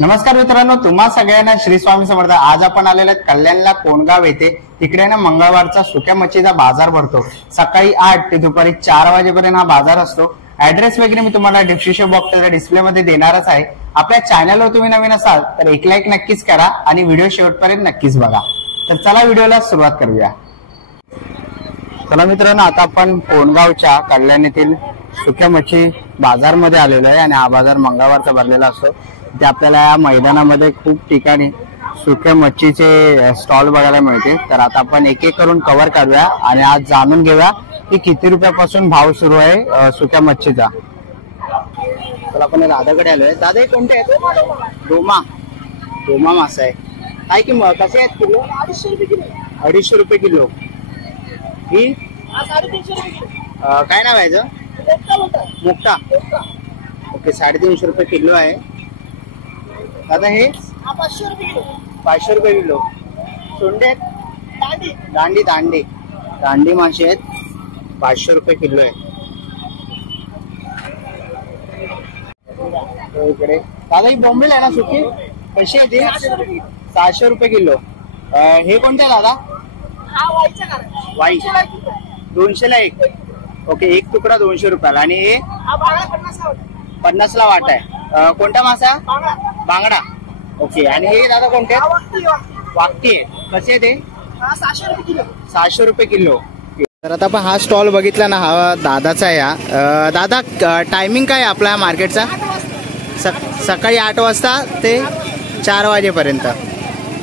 नमस्कार मित्रांनो, तुम्हा सगळ्यांना श्री स्वामी समर्थ। आज आपण आलेलो कल्याणला कोणगाव येथे। तिकडे ना मंगळवारचा सुक्या मच्छीचा बाजार भरतो। सकाळी 8 ते दुपारी 4 वाजेपर्यंत हा बाजार असतो। ऍड्रेस वगैरे मी तुम्हाला डिस्क्रिप्शन बॉक्सच्या डिस्प्ले मध्ये देणारच आहे। आपल्या चॅनलवर तुम्ही नवीन असाल तर एक लाईक नक्कीच करा आणि व्हिडिओ शेवटपर्यंत नक्कीच बघा। तर चला व्हिडिओला सुरुवात करूया। चला मित्रांनो, आता आपण कोणगावच्या कल्याण येथील सुक्या मच्छी बाजार मध्ये आलेलो आहे आणि हा बाजार मंगळवारचा भरलेला असतो। ते आपल्याला या मैदानामध्ये खूप ठिकाणी सुक्या मच्छीचे स्टॉल बघायला मिळते। तर आता आपण एक एक करून कव्हर करूया आणि आज जाणून घेऊया की किती रुपयापासून भाव सुरू आहे सुक्या मच्छीचा। तर आपण दादाकडे आलोय। दादा कोणते आहेत? डोमा मासा आहे। काय किंमत कसे आहेत किलो? 250 रुपये किलो। ही 350 रुपये किलो। काय नाव आहे मुक्ता? ओके, 350 रुपये किलो आहे। दादा हे 500 रुपये किलो। 500 रुपये किलो। सोंडे दांडी मासे आहेत, 500 रुपये किलो आहे। इकडे दादा ही बोंबील आहे ना सुकी, कशी आहे ती? 600 रुपये किलो। हे कोणते दादा? वाई 200 ला एक। ओके, एक तुकडा 200 रुपयाला। आणि हे 50 ला वाटा आहे। कोणता मासा? बांगडा। ओके, आणि हे दादा कोणते? वाकटी आहे। कसे आहे ते? 600 रुपये किलो। तर आता आपण हा स्टॉल बघितला ना, हा दादाचा आहे। दादा टायमिंग काय आहे आपला मार्केटचा? सकाळी 8 वाजता ते 4 वाजेपर्यंत।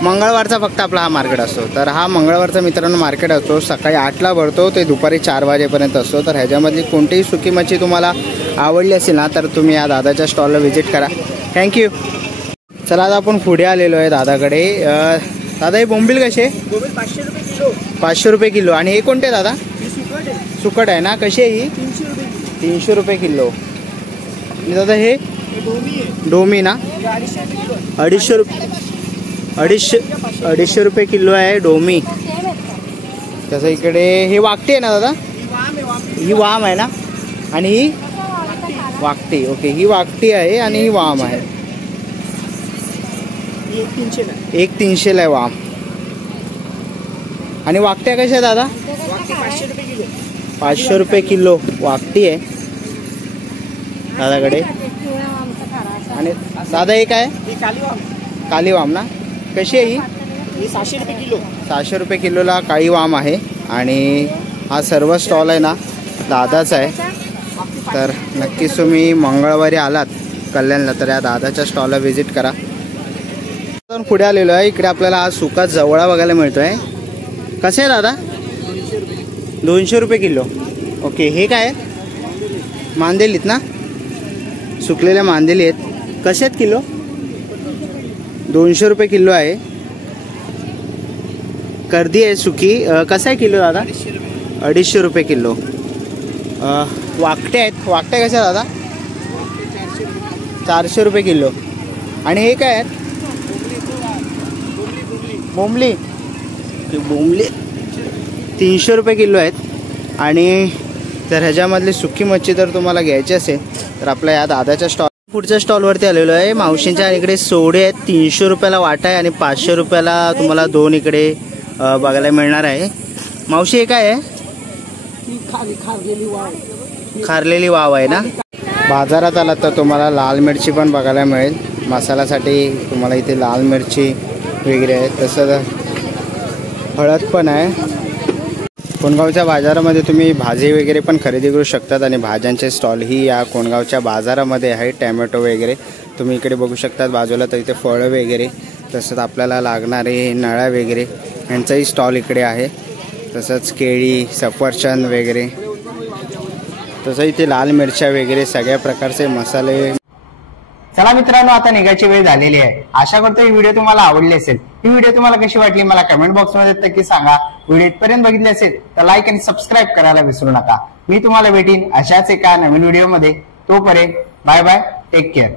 मंगळवारचा फक्त आपला हा मार्केट असतो। तर हा मंगळवारचा मित्रांनो मार्केट असतो, सकाळी 8 ला भरतो ते दुपारी 4 वाजेपर्यंत असतो। तर ह्याच्यामधली कोणतीही सुकी मच्छी तुम्हाला आवडली असेल ना तर तुम्ही या दादाच्या स्टॉलला व्हिजिट करा। थँक्यू। चला आता आपण पुढे आलेलो आहे दादाकडे। दादा हे बोंबील कसे? 500 रुपये किलो। आणि हे कोणते दादा? सुकट आहे ना, कशी आहे ही? 300 रुपये किलो। दादा हे डोमी ना, 250 रुपये किलो आहे डोमी। तसं इकडे हे वाकटी आहे ना दादा? ही वाम आहे ना, आणि ही वाकटी। ओके, ही वाकटी आहे आणि ही वाम आहे। 300 ला आहे वाम। आणि वाकट्या कशा आहे दादा? 500 रुपये किलो वाकटी आहे दादाकडे। आणि दादा हे काय? काली वाम ना, कशी आहे ही? 600 रुपये किलो। 600 रुपये किलोला काळी वाम आहे। आणि हा सर्व स्टॉल आहे ना दादाचा आहे। तर नक्कीच तुम्ही मंगळवारी आलात कल्याणला तर या दादाच्या स्टॉलला व्हिजिट करा। पुढे आलेलो आहे, इकडे आपल्याला हा सुका जवळा बघायला मिळतोय। कसे आहे दादा? 200 रुपये किलो। ओके, हे काय? मांदेलीत ना, सुकलेल्या मांदेली आहेत। कसे आहेत किलो? 200 रुपये किलो आहे। कर्दी आहे सुकी, कसं आहे किलो दादा? 250 रुपये किलो। वाकटे आहेत, वाकटे कशा दादा? 400 रुपये किलो। आणि हे काय आहेत? बोंबली 300 रुपये किलो आहेत। आणि जर ह्याच्यामधली सुकी मच्छी जर तुम्हाला घ्यायची असेल तर आपल्या या दादाच्या स्टॉल पुढच्या स्टॉलवरती आलेलो आहे। मावशींच्या इकडे सोडे आहेत, 300 रुपयाला वाटा आहे आणि 500 रुपयाला तुम्हाला 2 इकडे बघायला मिळणार आहे। मावशी हे काय आहे? खारलेली वाव आहे ना। बाजारात आलात तर तुम्हाला लाल मिरची पण बघायला मिळेल। मसाल्यासाठी तुम्हाला इथे लाल मिरची वगैरे आहे, तसं हळद पण आहे। कोणगावच्या बाजारामध्ये तुम्ही भाजी वगैरे पण खरेदी करू शकतात आणि भाज्यांचे स्टॉल ही या कोणगावच्या बाजारामध्ये आहे। टॅमॅटो वगैरे तुम्ही इकडे बघू शकतात, बाजूला तर इथे फळं वगैरे, तसंच आपल्याला लागणारे नळ्या वगैरे यांचाही स्टॉल इकडे आहे। तसंच केळी, सफरचंद वगैरे, तसं इथे लाल मिरच्या वगैरे सगळ्या प्रकारचे मसाले। चला मित्रांनो, आता निघायची वेळ झालेली आहे। आशा करतो ही व्हिडिओ तुम्हाला आवडली असेल। ही व्हिडिओ तुम्हाला कशी वाटली मला कमेंट बॉक्स मध्ये नक्की सांगा। व्हिडिओ इथपर्यंत बघितली असेल तर लाईक आणि सबस्क्राईब करायला विसरू नका। मी तुम्हाला भेटीन अशाच एका नवीन व्हिडिओ मध्ये। तोपर्यंत बाय बाय, टेक केअर।